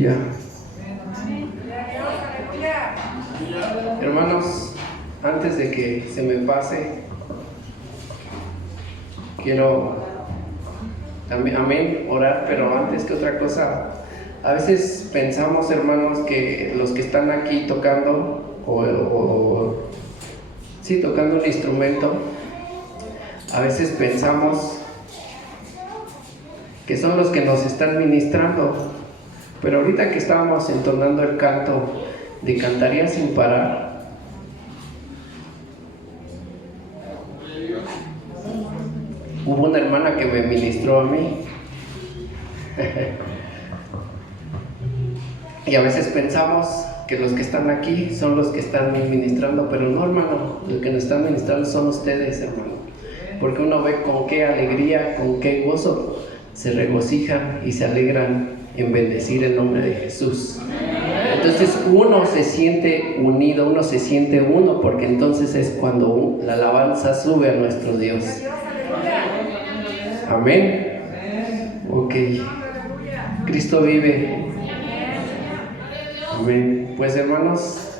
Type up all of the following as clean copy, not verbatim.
Aleluya. Hermanos, antes de que se me pase, quiero también, amén, orar, pero antes que otra cosa, a veces pensamos, hermanos, que los que están aquí tocando tocando un instrumento, a veces pensamos que son los que nos están ministrando, pero ahorita que estábamos entonando el canto de Cantaría sin parar, hubo una hermana que me ministró a mí. Y a veces pensamos que los que están aquí son los que están ministrando, pero no, hermano, los que nos están ministrando son ustedes, hermano, porque uno ve con qué alegría, con qué gozo se regocijan y se alegran en bendecir el nombre de Jesús. Entonces uno se siente unido, uno se siente uno, porque entonces es cuando la alabanza sube a nuestro Dios. Amén. Ok. Cristo vive. Amén. Pues hermanos,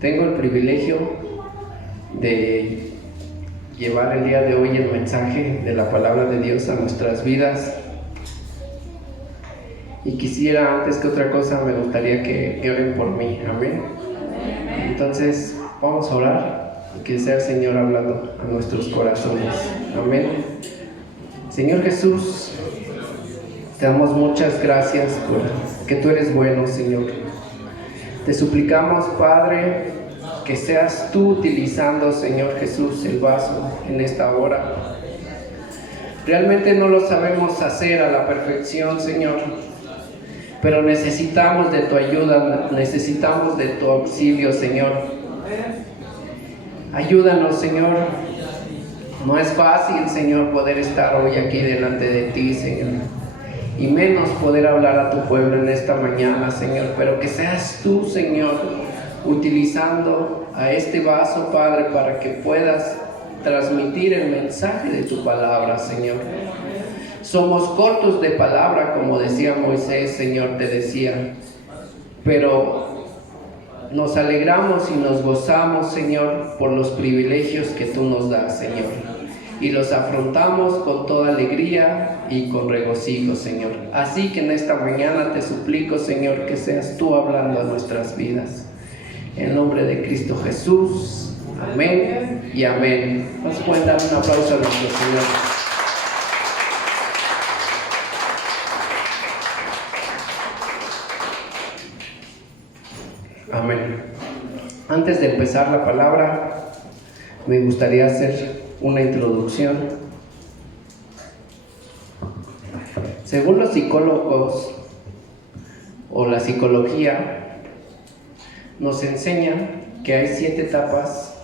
tengo el privilegio de llevar el día de hoy el mensaje de la palabra de Dios a nuestras vidas. Y quisiera, antes que otra cosa, me gustaría que oren por mí. Amén. Entonces, vamos a orar y que sea el Señor hablando a nuestros corazones. Amén. Señor Jesús, te damos muchas gracias porque tú eres bueno, Señor. Te suplicamos, Padre, que seas tú utilizando, Señor Jesús, el vaso en esta hora. Realmente no lo sabemos hacer a la perfección, Señor, pero necesitamos de tu ayuda, necesitamos de tu auxilio, Señor. Ayúdanos, Señor. No es fácil, Señor, poder estar hoy aquí delante de ti, Señor, y menos poder hablar a tu pueblo en esta mañana, Señor, pero que seas tú, Señor, utilizando a este vaso, Padre, para que puedas transmitir el mensaje de tu palabra, Señor. Somos cortos de palabra, como decía Moisés, Señor, te decía, pero nos alegramos y nos gozamos, Señor, por los privilegios que tú nos das, Señor, y los afrontamos con toda alegría y con regocijo, Señor. Así que en esta mañana te suplico, Señor, que seas tú hablando a nuestras vidas. En nombre de Cristo Jesús, amén y amén. ¿Nos pueden dar un aplauso a nuestro Señor? Amén. Antes de empezar la palabra, me gustaría hacer una introducción. Según los psicólogos o la psicología, nos enseñan que hay 7 etapas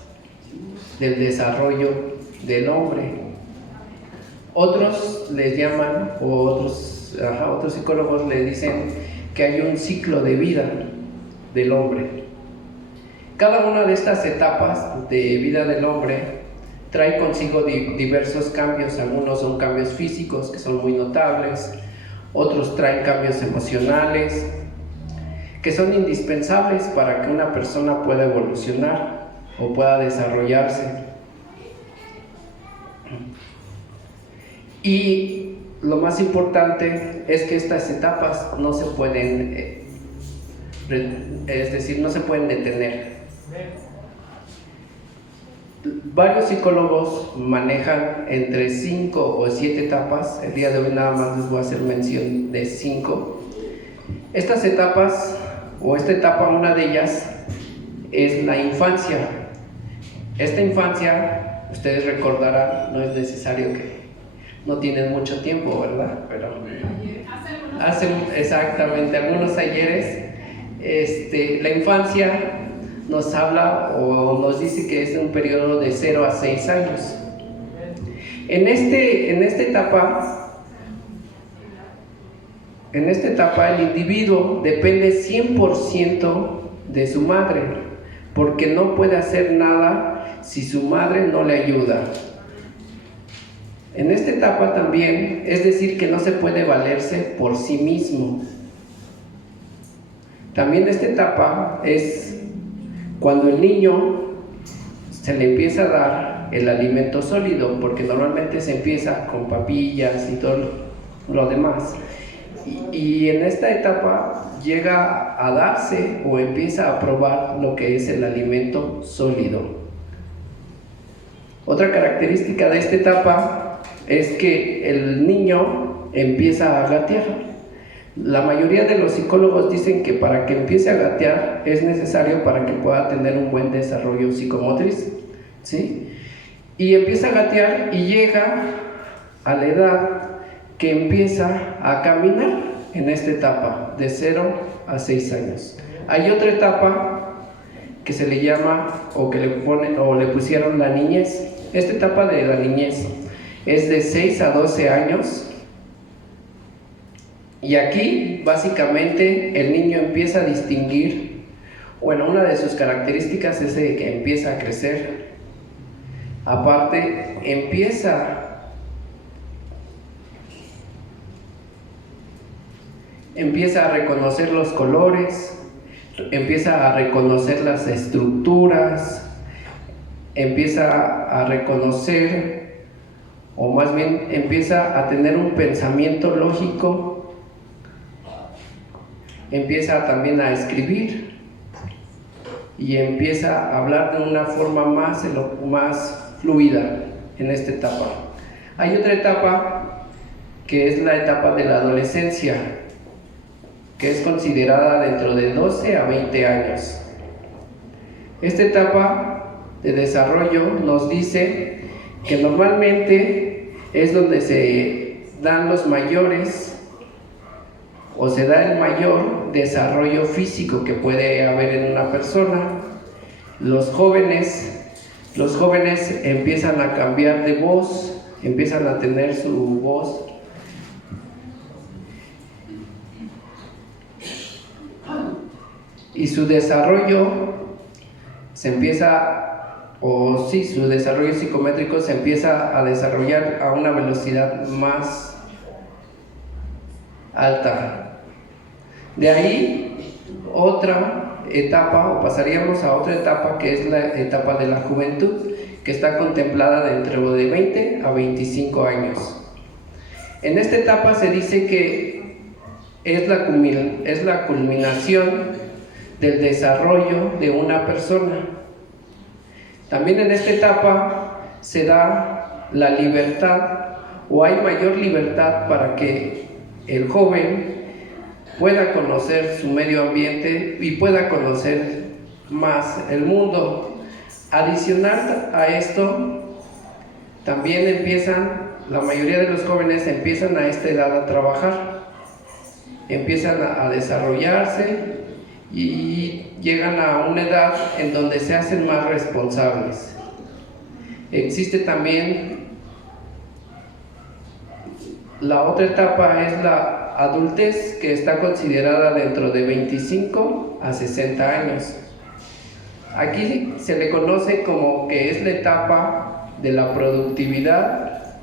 del desarrollo del hombre. Otros les llaman, otros psicólogos le dicen que hay un ciclo de vida del hombre. Cada una de estas etapas de vida del hombre trae consigo diversos cambios. Algunos son cambios físicos que son muy notables, otros traen cambios emocionales que son indispensables para que una persona pueda evolucionar o pueda desarrollarse. Y lo más importante es que estas etapas no se pueden, no se pueden detener. Varios psicólogos manejan entre 5 o 7 etapas. El día de hoy nada más les voy a hacer mención de 5. Estas etapas, o esta etapa, una de ellas es la infancia. Esta infancia, ustedes recordarán, no es necesario que no tienen mucho tiempo, ¿verdad? Pero exactamente, algunos ayeres. La infancia nos habla o nos dice que es un periodo de 0 a 6 años. En esta etapa el individuo depende 100% de su madre, porque no puede hacer nada si su madre no le ayuda. En esta etapa también, es decir, que no se puede valerse por sí mismo. También esta etapa es cuando el niño se le empieza a dar el alimento sólido, porque normalmente se empieza con papillas y todo lo demás. Y en esta etapa llega a darse o empieza a probar lo que es el alimento sólido. Otra característica de esta etapa es que el niño empieza a gatear. La mayoría de los psicólogos dicen que para que empiece a gatear es necesario para que pueda tener un buen desarrollo psicomotriz, ¿sí? Y empieza a gatear y llega a la edad que empieza a caminar en esta etapa, de 0 a 6 años. Hay otra etapa que se le llama, o que le ponen, o le pusieron la niñez. Esta etapa de la niñez es de 6 a 12 años. Y aquí, básicamente, el niño empieza a distinguir, bueno, una de sus características es de que empieza a crecer. Aparte, empieza a reconocer los colores, empieza a reconocer las estructuras, empieza a reconocer, o más bien empieza a tener un pensamiento lógico, empieza también a escribir y empieza a hablar de una forma más fluida en esta etapa. Hay otra etapa que es la etapa de la adolescencia, que es considerada dentro de 12 a 20 años. Esta etapa de desarrollo nos dice que normalmente es donde se dan los mayores o se da el mayor desarrollo físico que puede haber en una persona. Los jóvenes empiezan a cambiar de voz, empiezan a tener su voz y su desarrollo su desarrollo psicométrico se empieza a desarrollar a una velocidad más alta. De ahí otra etapa, o pasaríamos a otra etapa, que es la etapa de la juventud, que está contemplada dentro de 20 a 25 años. En esta etapa se dice que es la culminación del desarrollo de una persona. También en esta etapa se da la libertad, o hay mayor libertad para que el joven pueda conocer su medio ambiente y pueda conocer más el mundo. Adicional a esto, también la mayoría de los jóvenes empiezan a esta edad a trabajar, empiezan a desarrollarse y llegan a una edad en donde se hacen más responsables. Existe también la otra etapa, es la adultez, que está considerada dentro de 25 a 60 años. Aquí se le conoce como que es la etapa de la productividad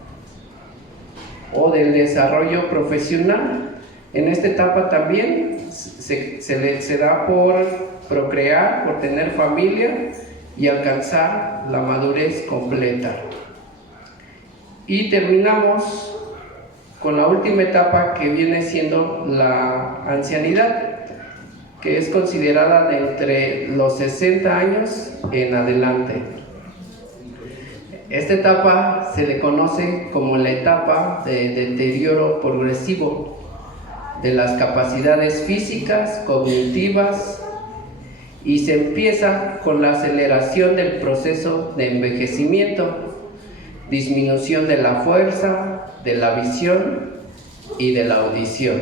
o del desarrollo profesional. En esta etapa también se da por procrear, por tener familia y alcanzar la madurez completa. Y terminamos con la última etapa, que viene siendo la ancianidad, que es considerada de entre los 60 años en adelante. Esta etapa se le conoce como la etapa de deterioro progresivo de las capacidades físicas, cognitivas, y se empieza con la aceleración del proceso de envejecimiento, disminución de la fuerza, de la visión y de la audición.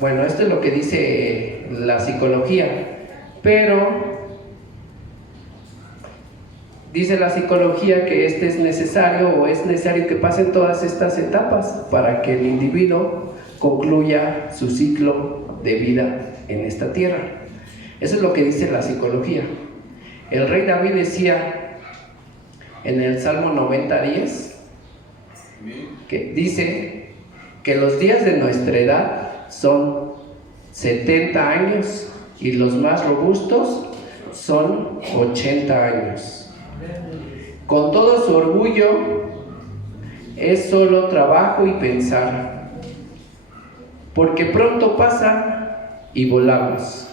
Bueno, esto es lo que dice la psicología, pero dice la psicología que es necesario que pasen todas estas etapas para que el individuo concluya su ciclo de vida en esta tierra. Eso es lo que dice la psicología. El rey David decía en el Salmo 90:10, que dice que los días de nuestra edad son 70 años y los más robustos son 80 años. Con todo su orgullo, es solo trabajo y pensar, porque pronto pasa y volamos.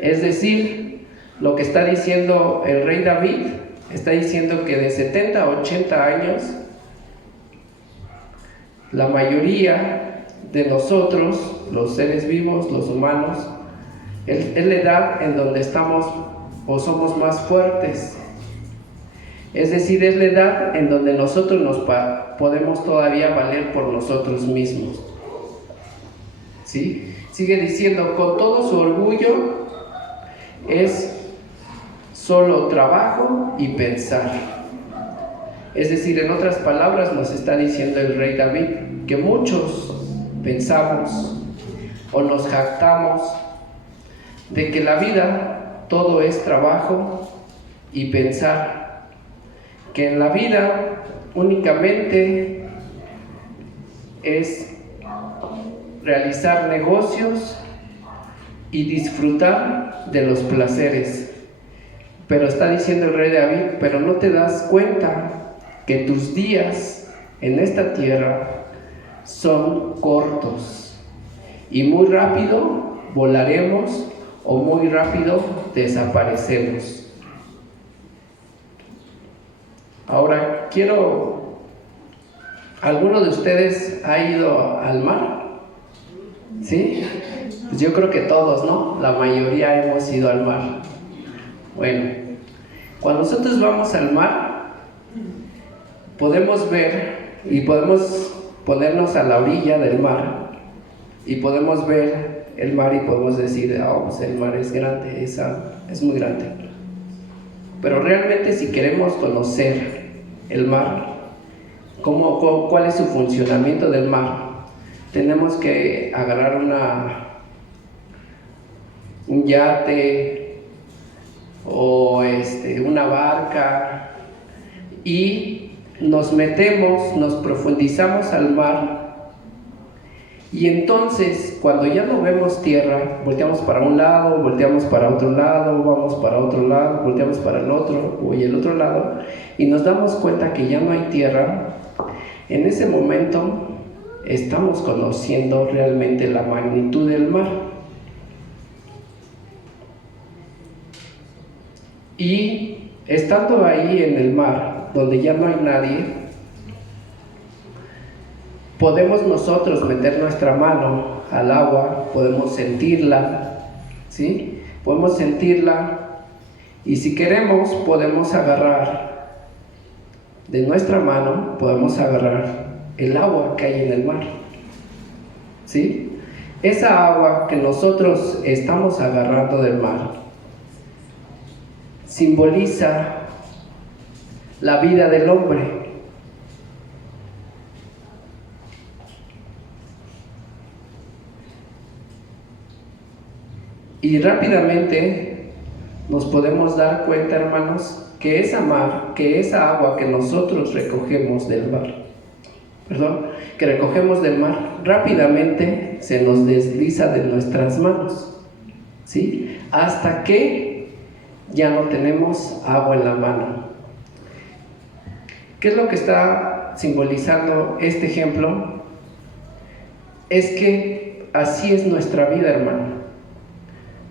Es decir, lo que está diciendo el rey David, está diciendo que de 70 a 80 años, la mayoría de nosotros, los seres vivos, los humanos, es la edad en donde estamos o somos más fuertes. Es decir, es la edad en donde nosotros podemos todavía valer por nosotros mismos. ¿Sí? Sigue diciendo, con todo su orgullo, es solo trabajo y pensar. Es decir, en otras palabras nos está diciendo el rey David que muchos pensamos o nos jactamos de que la vida todo es trabajo y pensar, que en la vida únicamente es realizar negocios y disfrutar de los placeres. Pero está diciendo el rey David, pero no te das cuenta que tus días en esta tierra son cortos y muy rápido volaremos o muy rápido desaparecemos. Ahora ¿alguno de ustedes ha ido al mar? ¿Sí? Pues yo creo que todos, ¿no? La mayoría hemos ido al mar. Bueno, cuando nosotros vamos al mar, podemos ver y podemos ponernos a la orilla del mar y podemos ver el mar y podemos decir, pues el mar es grande, es muy grande. Pero realmente si queremos conocer el mar, cuál es su funcionamiento del mar, tenemos que agarrar un yate o una barca y nos metemos, nos profundizamos al mar. Y entonces, cuando ya no vemos tierra, volteamos para un lado, volteamos para otro lado, vamos para otro lado, volteamos para el otro y el otro lado, y nos damos cuenta que ya no hay tierra. En ese momento estamos conociendo realmente la magnitud del mar. Y estando ahí en el mar, donde ya no hay nadie, podemos nosotros meter nuestra mano al agua, podemos sentirla, ¿sí? Podemos sentirla y si queremos podemos agarrar de nuestra mano, podemos agarrar el agua que hay en el mar, ¿sí? Esa agua que nosotros estamos agarrando del mar simboliza la vida del hombre. Y rápidamente nos podemos dar cuenta, hermanos, que esa agua que nosotros recogemos del mar, rápidamente se nos desliza de nuestras manos, ¿sí? Hasta que ya no tenemos agua en la mano. ¿Qué es lo que está simbolizando este ejemplo? Es que así es nuestra vida, hermano.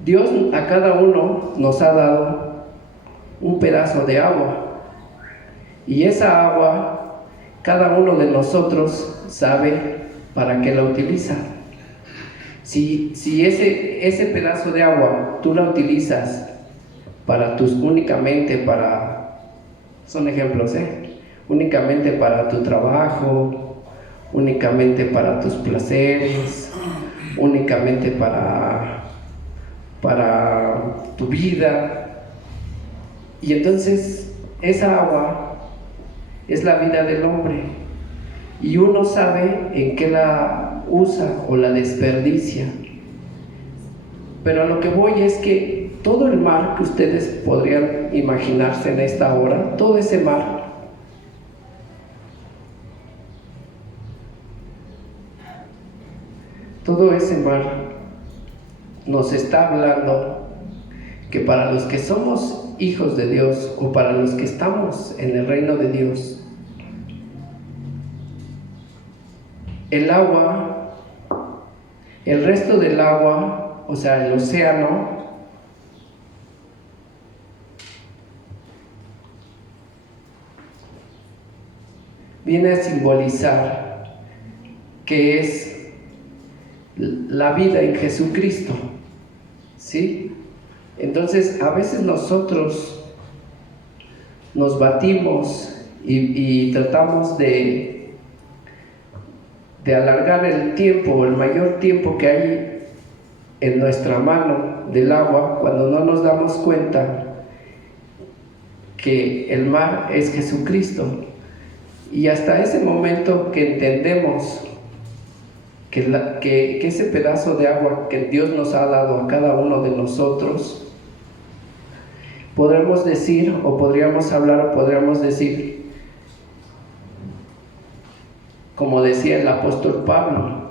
Dios a cada uno nos ha dado un pedazo de agua y esa agua cada uno de nosotros sabe para qué la utiliza. Si ese pedazo de agua tú la utilizas únicamente para, son ejemplos, únicamente para tu trabajo, únicamente para tus placeres, únicamente para tu vida, y entonces esa agua es la vida del hombre y uno sabe en qué la usa o la desperdicia. Pero a lo que voy es que todo el mar que ustedes podrían imaginarse en esta hora, todo ese mar, nos está hablando que para los que somos hijos de Dios o para los que estamos en el reino de Dios, el agua, el resto del agua, o sea, el océano, viene a simbolizar que es la vida en Jesucristo, ¿sí? Entonces, a veces nosotros nos batimos y tratamos de alargar el tiempo, el mayor tiempo que hay en nuestra mano del agua, cuando no nos damos cuenta que el mar es Jesucristo. Y hasta ese momento que entendemos que ese pedazo de agua que Dios nos ha dado a cada uno de nosotros, podremos decir, o podríamos hablar, o podríamos decir, como decía el apóstol Pablo,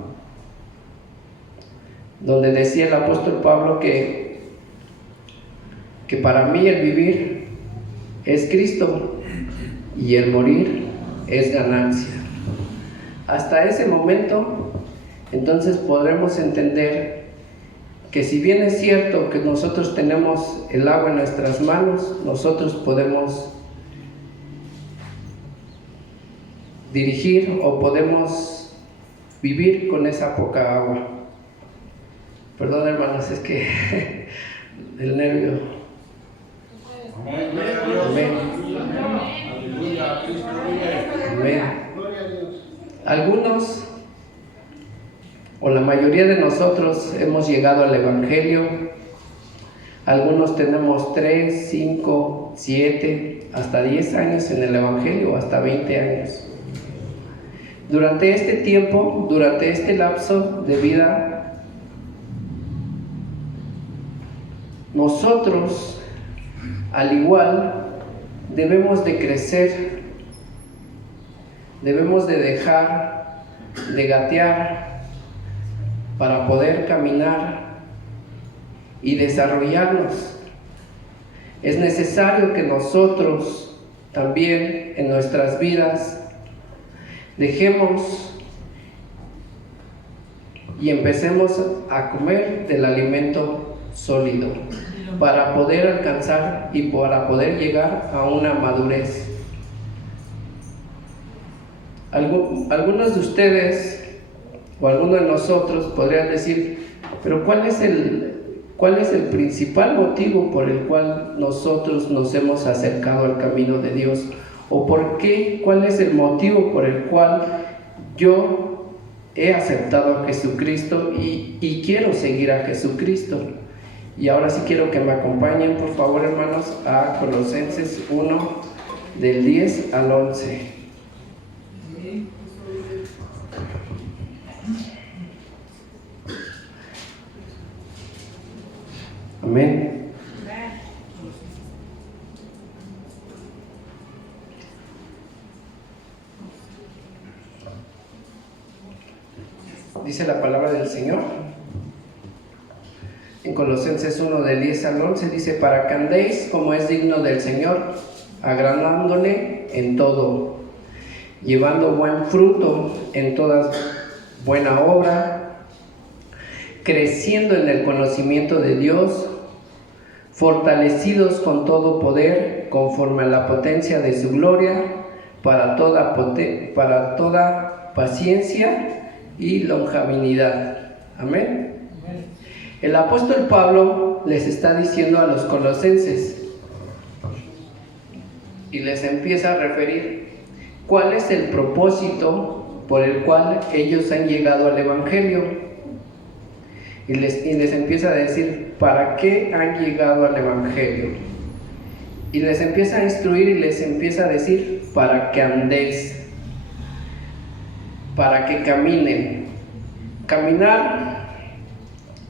donde decía el apóstol Pablo que para mí el vivir es Cristo y el morir es ganancia. Hasta ese momento, entonces podremos entender que si bien es cierto que nosotros tenemos el agua en nuestras manos, nosotros podemos dirigir o podemos vivir con esa poca agua. Perdón, hermanos, es que el nervio. Amén. Amén. Algunos o la mayoría de nosotros hemos llegado al Evangelio. Algunos tenemos 3, 5, 7, hasta 10 años en el Evangelio, hasta 20 años. Durante este tiempo, durante este lapso de vida, nosotros, al igual, debemos de crecer, debemos de dejar de gatear para poder caminar y desarrollarnos. Es necesario que nosotros también en nuestras vidas dejemos y empecemos a comer del alimento sólido para poder alcanzar y para poder llegar a una madurez. Algunos de ustedes o algunos de nosotros podrían decir, pero ¿cuál es el principal motivo por el cual nosotros nos hemos acercado al camino de Dios? ¿O por qué? ¿Cuál es el motivo por el cual yo he aceptado a Jesucristo y quiero seguir a Jesucristo? Y ahora sí quiero que me acompañen, por favor, hermanos, a Colosenses 1, del 10 al 11. Amén. Dice la palabra del Señor en Colosenses 1 del 10 al 11, dice: para que andéis como es digno del Señor, agradándole en todo, llevando buen fruto en toda buena obra, creciendo en el conocimiento de Dios, fortalecidos con todo poder, conforme a la potencia de su gloria, para toda paciencia y longanimidad. Amén. El apóstol Pablo les está diciendo a los colosenses y les empieza a referir cuál es el propósito por el cual ellos han llegado al Evangelio. Y les empieza a decir para qué han llegado al Evangelio. Y les empieza a instruir y les empieza a decir para que andéis, para que caminen. Caminar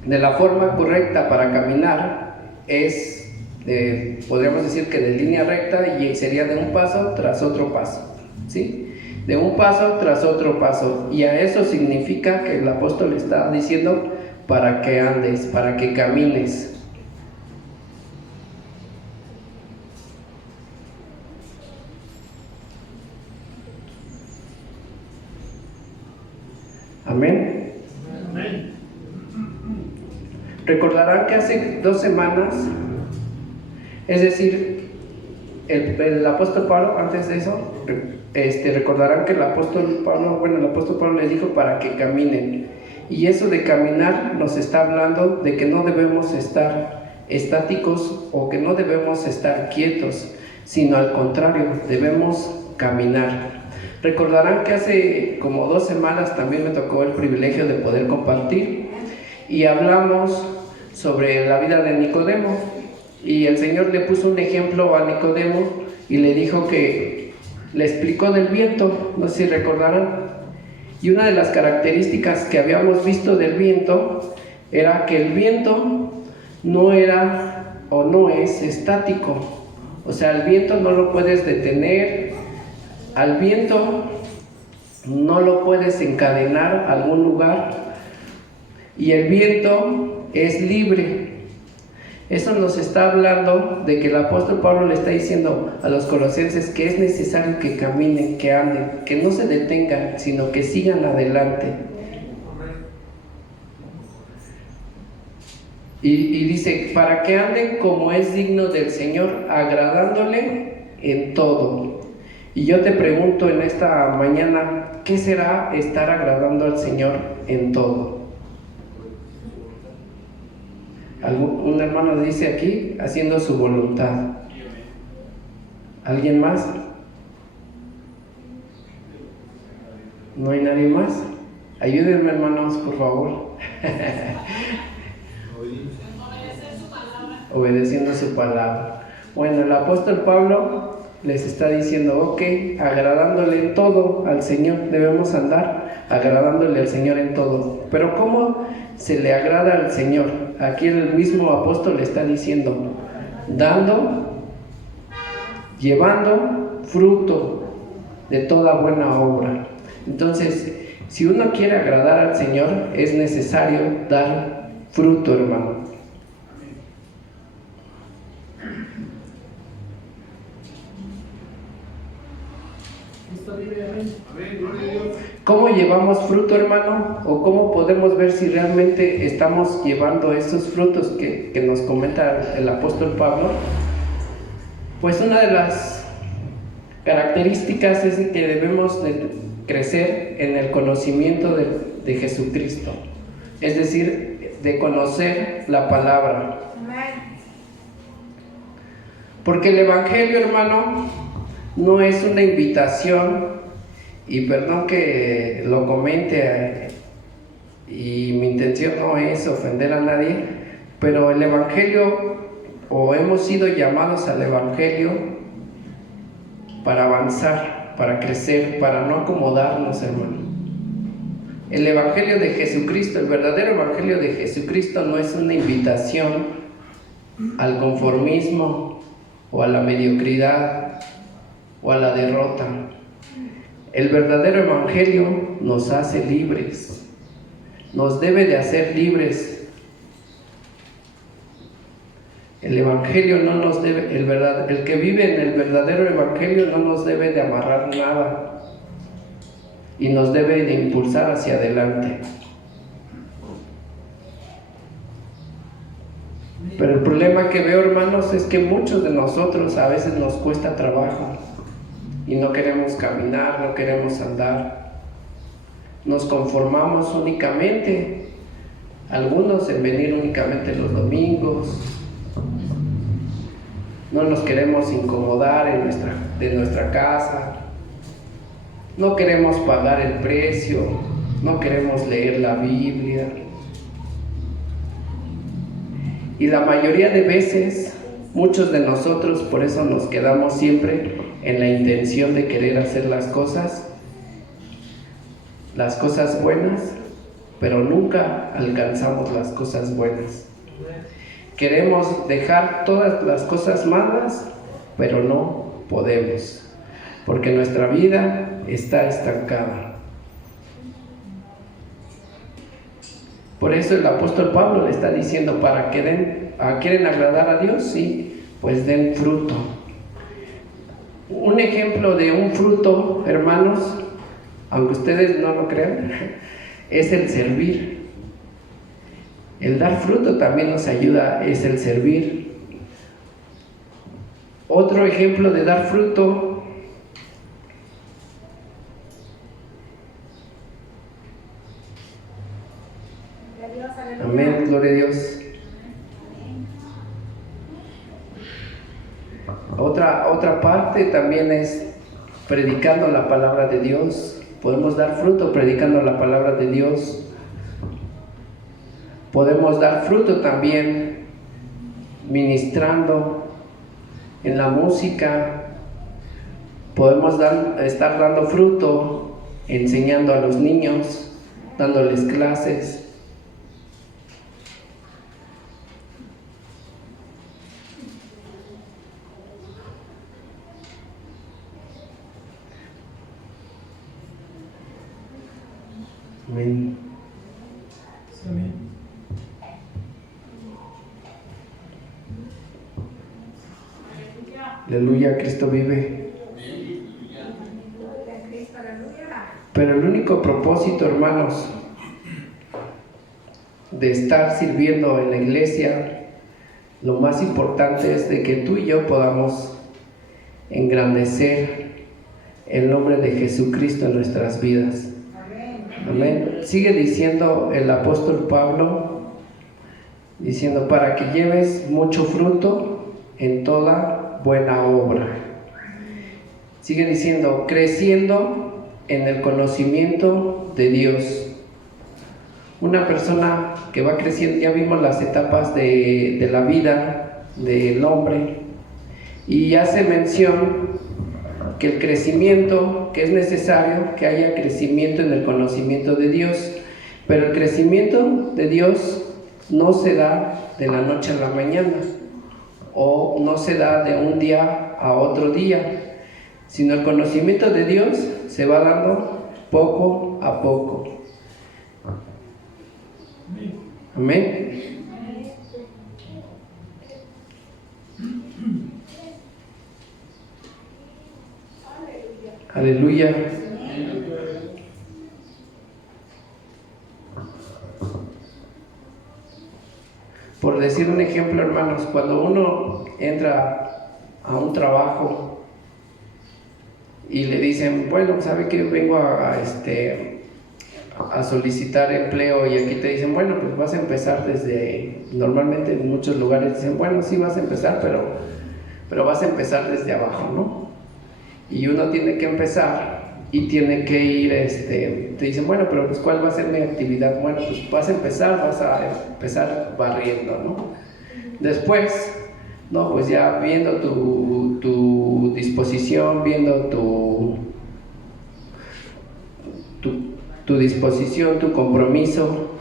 de la forma correcta para caminar es, podríamos decir que de línea recta, y sería de un paso tras otro paso, ¿sí? De un paso tras otro paso. Y a eso significa que el apóstol está diciendo para que andes, para que camines. Amén. Amén. Recordarán que hace 2 semanas, es decir, el apóstol Pablo, antes de eso, recordarán que el apóstol Pablo les dijo para que caminen. Y eso de caminar nos está hablando de que no debemos estar estáticos o que no debemos estar quietos, sino al contrario, debemos caminar. Recordarán que hace como 2 semanas también me tocó el privilegio de poder compartir y hablamos sobre la vida de Nicodemo, y el Señor le puso un ejemplo a Nicodemo y le dijo que le explicó del viento, no sé si recordarán, y una de las características que habíamos visto del viento era que el viento no era o no es estático, o sea, el viento no lo puedes detener, al viento no lo puedes encadenar a algún lugar, y el viento es libre. Eso nos está hablando de que el apóstol Pablo le está diciendo a los colosenses que es necesario que caminen, que anden, que no se detengan, sino que sigan adelante. Y dice, para que anden como es digno del Señor, agradándole en todo. Y yo te pregunto en esta mañana, ¿qué será estar agradando al Señor en todo? Un hermano dice aquí, haciendo su voluntad. ¿Alguien más? ¿No hay nadie más? Ayúdenme, hermanos, por favor. Obedeciendo su palabra. Bueno, el apóstol Pablo les está diciendo, ok, agradándole en todo al Señor, debemos andar agradándole al Señor en todo. Pero ¿cómo se le agrada al Señor? Aquí el mismo apóstol le está diciendo, dando, llevando fruto de toda buena obra. Entonces, si uno quiere agradar al Señor, es necesario dar fruto, hermano. ¿Cómo llevamos fruto, hermano? ¿O cómo podemos ver si realmente estamos llevando esos frutos que nos comenta el apóstol Pablo? Pues una de las características es que debemos de crecer en el conocimiento de Jesucristo, es decir, de conocer la palabra. Porque el Evangelio, hermano, no es una invitación, y perdón que lo comente, y mi intención no es ofender a nadie, pero el Evangelio, o hemos sido llamados al Evangelio para avanzar, para crecer, para no acomodarnos, hermano. El Evangelio de Jesucristo, el verdadero Evangelio de Jesucristo no es una invitación al conformismo o a la mediocridad o a la derrota. El verdadero Evangelio nos hace libres, nos debe de hacer libres. El Evangelio no nos debe, el que vive en el verdadero Evangelio no nos debe de amarrar nada y nos debe de impulsar hacia adelante. Pero el problema que veo, hermanos, es que muchos de nosotros a veces nos cuesta trabajo y no queremos caminar, no queremos andar. Nos conformamos únicamente, algunos en venir únicamente los domingos. No nos queremos incomodar de nuestra casa. No queremos pagar el precio, no queremos leer la Biblia. Y la mayoría de veces, muchos de nosotros por eso nos quedamos siempre en la intención de querer hacer las cosas buenas, pero nunca alcanzamos las cosas buenas. Queremos dejar todas las cosas malas, pero no podemos, porque nuestra vida está estancada. Por eso el apóstol Pablo le está diciendo, para que quieren agradar a Dios, sí, pues den fruto. Un ejemplo de un fruto, hermanos, aunque ustedes no lo crean, es el servir. El dar fruto también nos ayuda, es el servir. Otro ejemplo de dar fruto, amén, gloria a Dios. Otra parte también es predicando la palabra de Dios. Podemos dar fruto predicando la palabra de Dios. Podemos dar fruto también ministrando en la música. Podemos estar dando fruto enseñando a los niños, dándoles clases. Amén. Amén. Aleluya, Cristo vive. Pero el único propósito, hermanos, de estar sirviendo en la iglesia, lo más importante es de que tú y yo podamos engrandecer el nombre de Jesucristo en nuestras vidas. Amén. Sigue diciendo el apóstol Pablo, diciendo, para que lleves mucho fruto en toda buena obra. Sigue diciendo, creciendo en el conocimiento de Dios. Una persona que va creciendo, ya vimos las etapas de la vida del hombre, y hace mención que el crecimiento, que es necesario que haya crecimiento en el conocimiento de Dios, pero el crecimiento de Dios no se da de la noche a la mañana, o no se da de un día a otro día, sino el conocimiento de Dios se va dando poco a poco. Amén. Aleluya. Por decir un ejemplo, hermanos, cuando uno entra a un trabajo y le dicen, bueno, ¿sabe que vengo a solicitar empleo? Y aquí te dicen, bueno, pues vas a empezar normalmente en muchos lugares dicen, bueno, sí vas a empezar, pero vas a empezar desde abajo, ¿no? Y uno tiene que empezar y tiene que ir, te dicen, bueno, pero pues ¿cuál va a ser mi actividad? Bueno, pues vas a empezar barriendo, ¿no? Después, no, pues ya viendo tu disposición, viendo tu disposición, tu compromiso,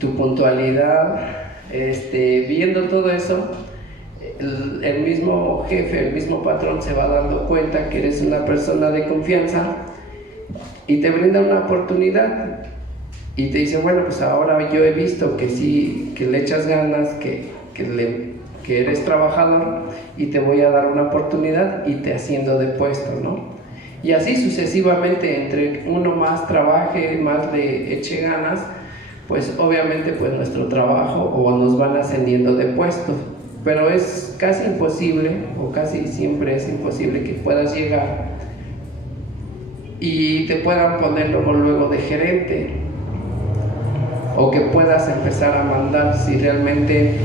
tu puntualidad, viendo todo eso, el mismo jefe, el mismo patrón se va dando cuenta que eres una persona de confianza y te brinda una oportunidad y te dice, bueno, pues ahora yo he visto que sí, que le echas ganas, que eres trabajador, y te voy a dar una oportunidad y te asciendo de puesto, ¿no? Y así sucesivamente, entre uno más trabaje, más le eche ganas, pues obviamente pues nuestro trabajo o nos van ascendiendo de puesto. Pero es casi imposible, o casi siempre es imposible, que puedas llegar y te puedan poner luego de gerente, o que puedas empezar a mandar si realmente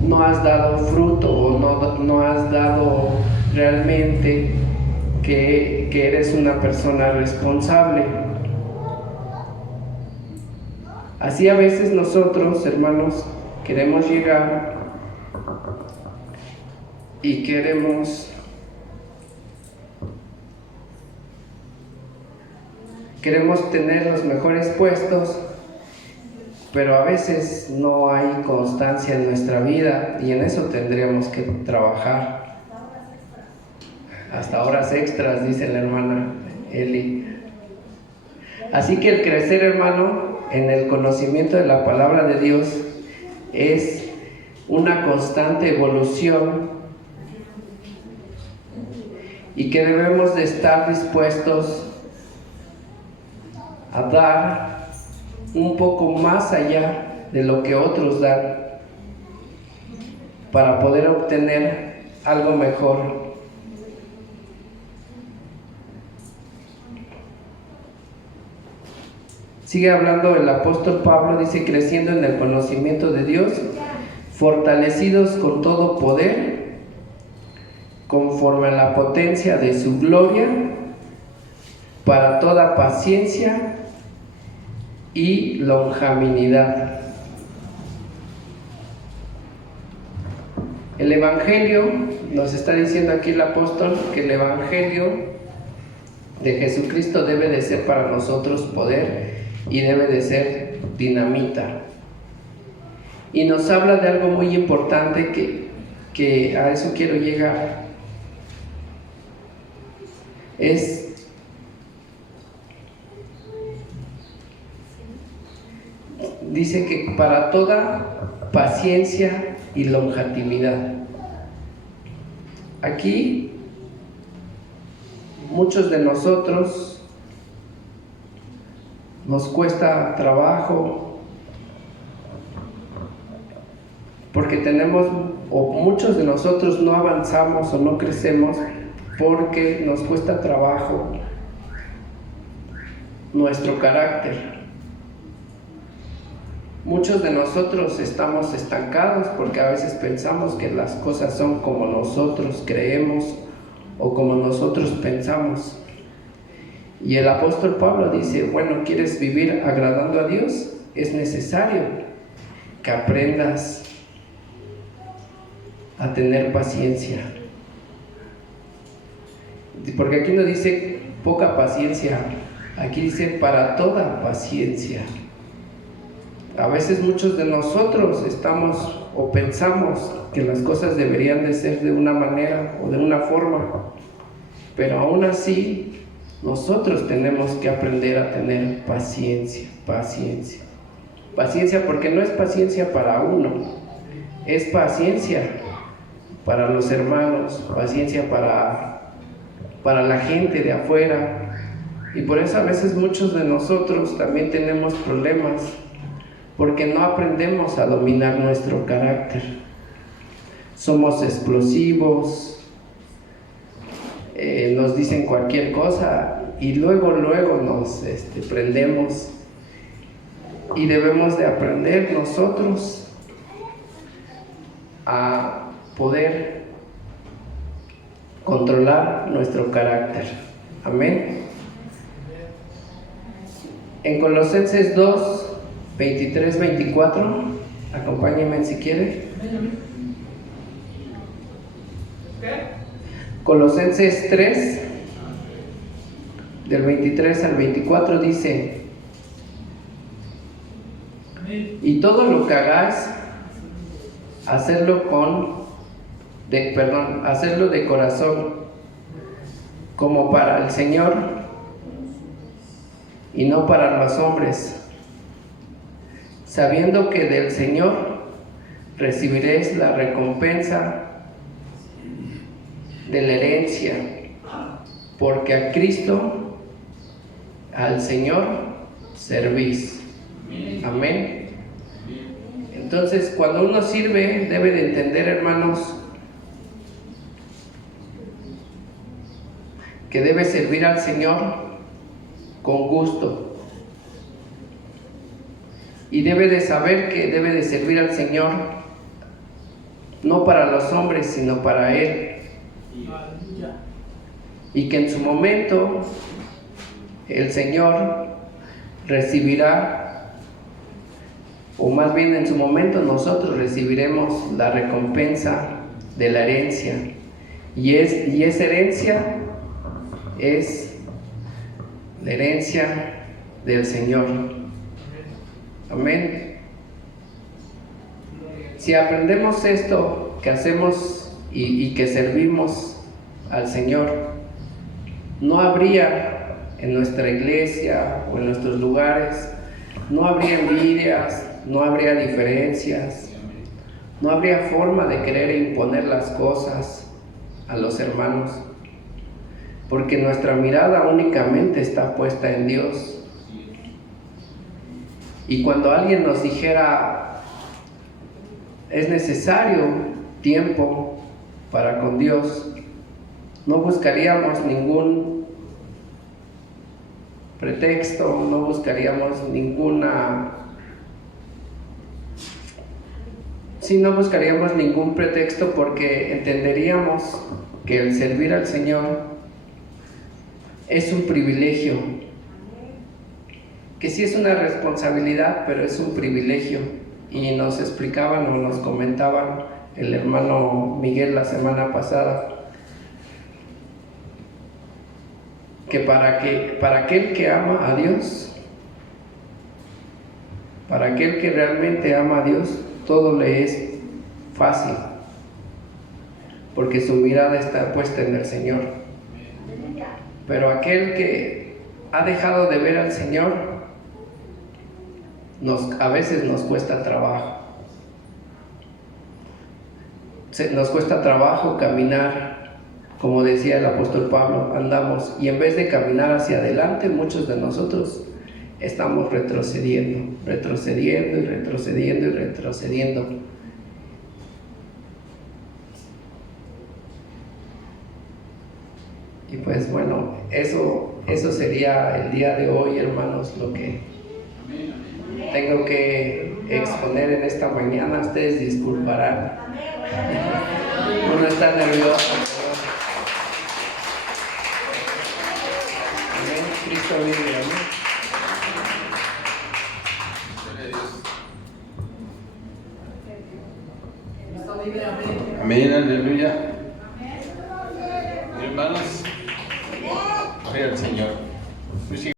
no has dado fruto, o no has dado realmente que eres una persona responsable. Así a veces nosotros, hermanos, queremos llegar y queremos tener los mejores puestos, pero a veces no hay constancia en nuestra vida, y en eso tendríamos que trabajar. Hasta horas extras, dice la hermana Eli. Así que el crecer, hermano, en el conocimiento de la palabra de Dios es una constante evolución y que debemos de estar dispuestos a dar un poco más allá de lo que otros dan para poder obtener algo mejor. Sigue hablando el apóstol Pablo, dice, creciendo en el conocimiento de Dios, fortalecidos con todo poder, conforme a la potencia de su gloria, para toda paciencia y longanimidad. El Evangelio, nos está diciendo aquí el apóstol, que el Evangelio de Jesucristo debe de ser para nosotros poder y debe de ser dinamita. Y nos habla de algo muy importante que a eso quiero llegar. Dice que para toda paciencia y longanimidad. Aquí muchos de nosotros nos cuesta trabajo porque muchos de nosotros no avanzamos o no crecemos porque nos cuesta trabajo nuestro carácter. Muchos de nosotros estamos estancados porque a veces pensamos que las cosas son como nosotros creemos o como nosotros pensamos. Y el apóstol Pablo dice, bueno, ¿quieres vivir agradando a Dios? Es necesario que aprendas a tener paciencia. Porque aquí no dice poca paciencia, aquí dice para toda paciencia. A veces muchos de nosotros estamos o pensamos que las cosas deberían de ser de una manera o de una forma, pero aún así nosotros tenemos que aprender a tener paciencia. Paciencia porque no es paciencia para uno, es paciencia para los hermanos, paciencia para la gente de afuera. Y por eso a veces muchos de nosotros también tenemos problemas, porque no aprendemos a dominar nuestro carácter. Somos explosivos, nos dicen cualquier cosa y luego nos prendemos. Y debemos de aprender nosotros a poder controlar nuestro carácter. Amén. En Colosenses 2, 23, 24, acompáñenme si quiere. Colosenses 3, del 23 al 24 dice: y todo lo que hagáis, hacerlo de corazón, como para el Señor y no para los hombres, sabiendo que del Señor recibiréis la recompensa de la herencia, porque a Cristo, al Señor, servís. Amén. Entonces, cuando uno sirve, debe de entender, hermanos, que debe servir al Señor con gusto. Y debe de saber que debe de servir al Señor no para los hombres, sino para Él. Y que en su momento el Señor recibirá, o más bien en su momento nosotros recibiremos la recompensa de la herencia. Y esa herencia es la herencia del Señor. Amén. Si aprendemos esto que hacemos y que servimos al Señor, no habría en nuestra iglesia o en nuestros lugares, no habría envidias, no habría diferencias, no habría forma de querer imponer las cosas a los hermanos, porque nuestra mirada únicamente está puesta en Dios. Y cuando alguien nos dijera, es necesario tiempo para con Dios, no buscaríamos ningún pretexto, no buscaríamos no buscaríamos ningún pretexto, porque entenderíamos que el servir al Señor es un privilegio, que sí es una responsabilidad, pero es un privilegio. Y nos explicaban o nos comentaban el hermano Miguel la semana pasada, que para aquel que ama a Dios, para aquel que realmente ama a Dios, todo le es fácil, porque su mirada está puesta en el Señor. Pero aquel que ha dejado de ver al Señor, a veces nos cuesta trabajo. Nos cuesta trabajo caminar, como decía el apóstol Pablo, andamos, y en vez de caminar hacia adelante, muchos de nosotros estamos retrocediendo y retrocediendo y retrocediendo. Y pues bueno, eso sería el día de hoy, hermanos, lo que tengo que exponer en esta mañana. Ustedes disculparán. Uno está nervioso. Amén. Cristo vive, amén. Amén, aleluya. Hermanos, gloria al Señor. Pues